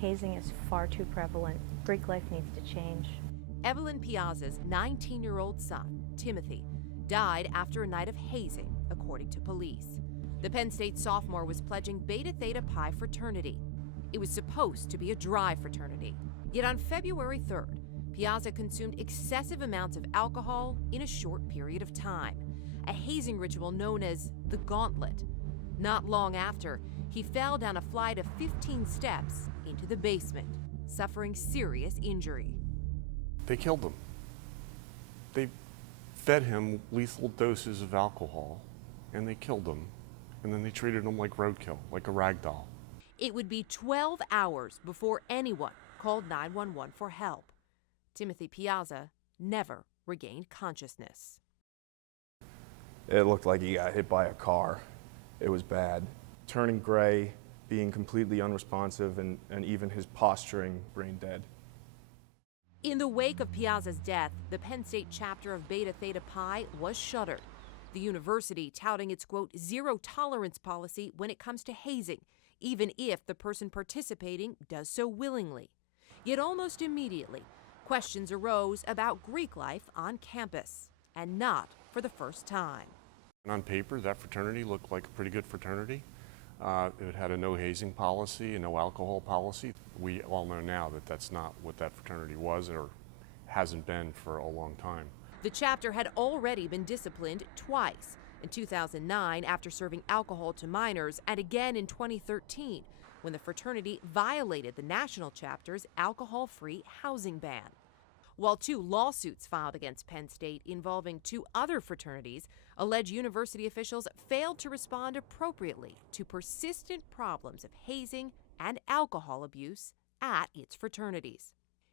Hazing is far too prevalent. Greek life needs to change. Evelyn Piazza's 19-year-old son, Timothy, died after a night of hazing, according to police. The Penn State sophomore was pledging Beta Theta Pi fraternity. It was supposed to be a dry fraternity. Yet on February 3rd, Piazza consumed excessive amounts of alcohol in a short period of time, a hazing ritual known as the gauntlet. Not long after, he fell down a flight of 15 steps into the basement, suffering serious injury. They killed him. They fed him lethal doses of alcohol, and they killed him. And then they treated him like roadkill, like a rag doll. It would be 12 hours before anyone called 911 for help. Timothy Piazza never regained consciousness. It looked like he got hit by a car. It was bad. Turning gray, being completely unresponsive, and even his posturing brain dead. In the wake of Piazza's death, the Penn State chapter of Beta Theta Pi was shuttered. The university touting its, quote, zero tolerance policy when it comes to hazing, even if the person participating does so willingly. Yet almost immediately, questions arose about Greek life on campus, and not for the first time. On paper, that fraternity looked like a pretty good fraternity. It had a no hazing policy, a no alcohol policy. We all know now that that's not what that fraternity was or hasn't been for a long time. The chapter had already been disciplined twice, in 2009 after serving alcohol to minors, and again in 2013 when the fraternity violated the national chapter's alcohol-free housing ban. While 2 lawsuits filed against Penn State involving 2 other fraternities allege university officials failed to respond appropriately to persistent problems of hazing and alcohol abuse at its fraternities.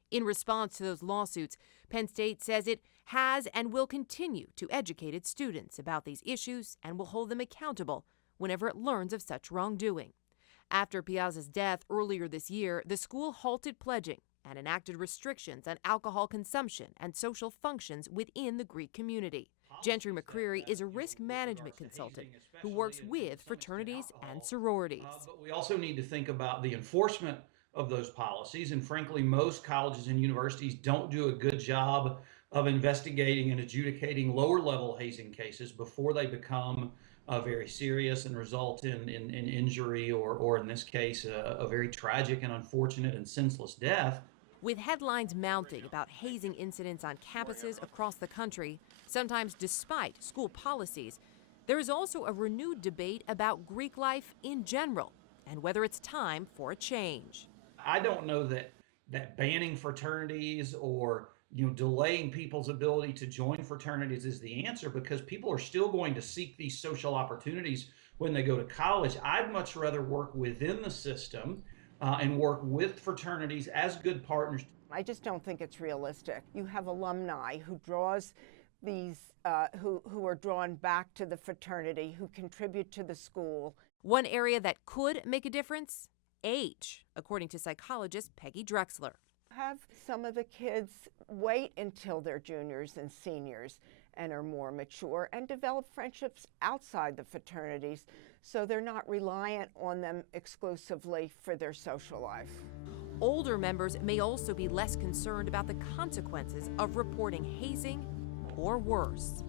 In response to those lawsuits, Penn State says it has and will continue to educate its students about these issues and will hold them accountable whenever it learns of such wrongdoing. After Piazza's death earlier this year, the school halted pledging and enacted restrictions on alcohol consumption and social functions within the Greek community. Gentry McCreary is a risk management consultant who works with fraternities and sororities. But we also need to think about the enforcement of those policies, and frankly, most colleges and universities don't do a good job of investigating and adjudicating lower-level hazing cases before they become very serious and result in injury or in this case, a very tragic and unfortunate and senseless death. With headlines mounting about hazing incidents on campuses across the country, sometimes despite school policies, there is also a renewed debate about Greek life in general and whether it's time for a change. I don't know that banning fraternities or delaying people's ability to join fraternities is the answer, because people are still going to seek these social opportunities when they go to college. I'd much rather work within the system and work with fraternities as good partners. I just don't think it's realistic. You have alumni who draws these, who are drawn back to the fraternity, who contribute to the school. One area that could make a difference? Age, according to psychologist Peggy Drexler. Have some of the kids wait until they're juniors and seniors and are more mature and develop friendships outside the fraternities so they're not reliant on them exclusively for their social life. Older members may also be less concerned about the consequences of reporting hazing or worse.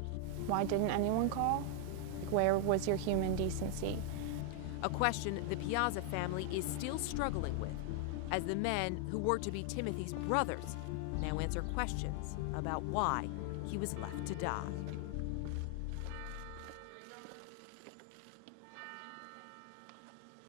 Why didn't anyone call? Where was your human decency? A question the Piazza family is still struggling with, as the men who were to be Timothy's brothers now answer questions about why he was left to die.